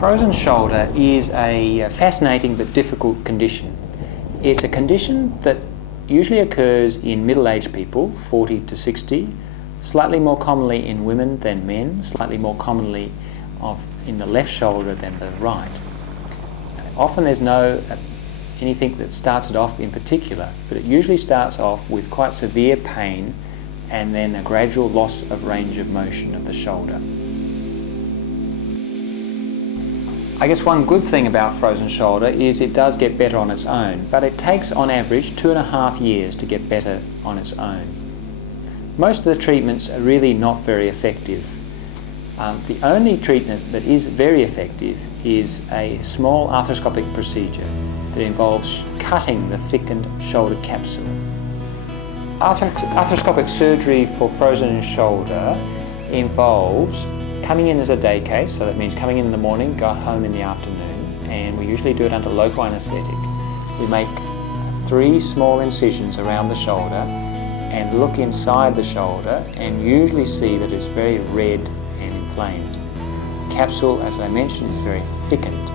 Frozen shoulder is a fascinating but difficult condition. It's a condition that usually occurs in middle-aged people, 40 to 60, slightly more commonly in women than men, slightly more commonly in the left shoulder than the right. Often there's no anything that starts it off in particular, but it usually starts off with quite severe pain and then a gradual loss of range of motion of the shoulder. I guess one good thing about frozen shoulder is it does get better on its own, but it takes on average 2.5 years to get better on its own. Most of the treatments are really not very effective. The only treatment that is very effective is a small arthroscopic procedure that involves cutting the thickened shoulder capsule. Arthroscopic surgery for frozen shoulder involves coming in as a day case, so that means coming in the morning, go home in the afternoon, and we usually do it under local anaesthetic. We make 3 small incisions around the shoulder and look inside the shoulder and usually see that it's very red and inflamed. The capsule, as I mentioned, is very thickened.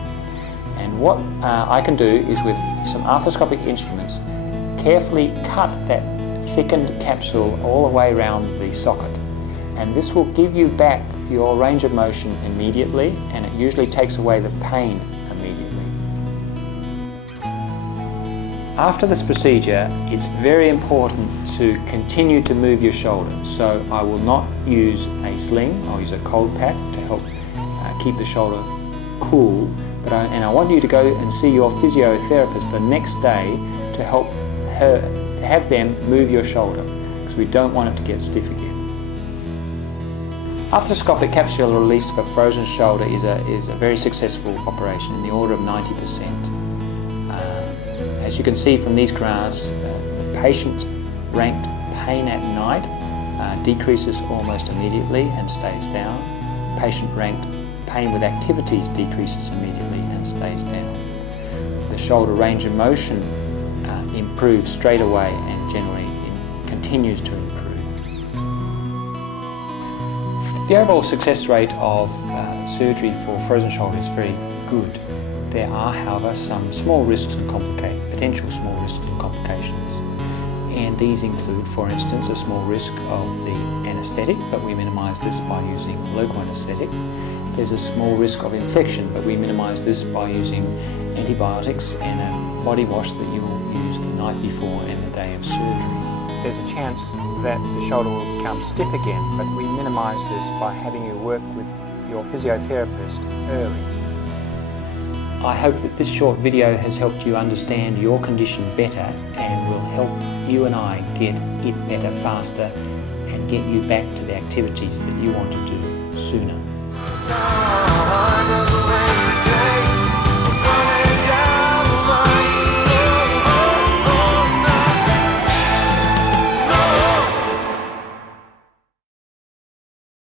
And what I can do is with some arthroscopic instruments carefully cut that thickened capsule all the way around the socket. And this will give you back your range of motion immediately, and it usually takes away the pain immediately. After this procedure, it's very important to continue to move your shoulder. So I will not use a sling, I'll use a cold pack to help keep the shoulder cool. And I want you to go and see your physiotherapist the next day to have them move your shoulder, because we don't want it to get stiff again. Arthroscopic capsular release for frozen shoulder is a very successful operation, in the order of 90%. As you can see from these graphs, the patient-ranked pain at night decreases almost immediately and stays down. Patient-ranked pain with activities decreases immediately and stays down. The shoulder range of motion improves straight away and generally continues to improve. The overall success rate of surgery for frozen shoulder is very good. There are, however, some small risks and potential small risks and complications. And these include, for instance, a small risk of the anaesthetic, but we minimise this by using local anaesthetic. There's a small risk of infection, but we minimise this by using antibiotics and a body wash that you will use the night before and the day of surgery. There's a chance that the shoulder will become stiff again, but we minimise this by having you work with your physiotherapist early. I hope that this short video has helped you understand your condition better and will help you and I get it better faster and get you back to the activities that you want to do sooner.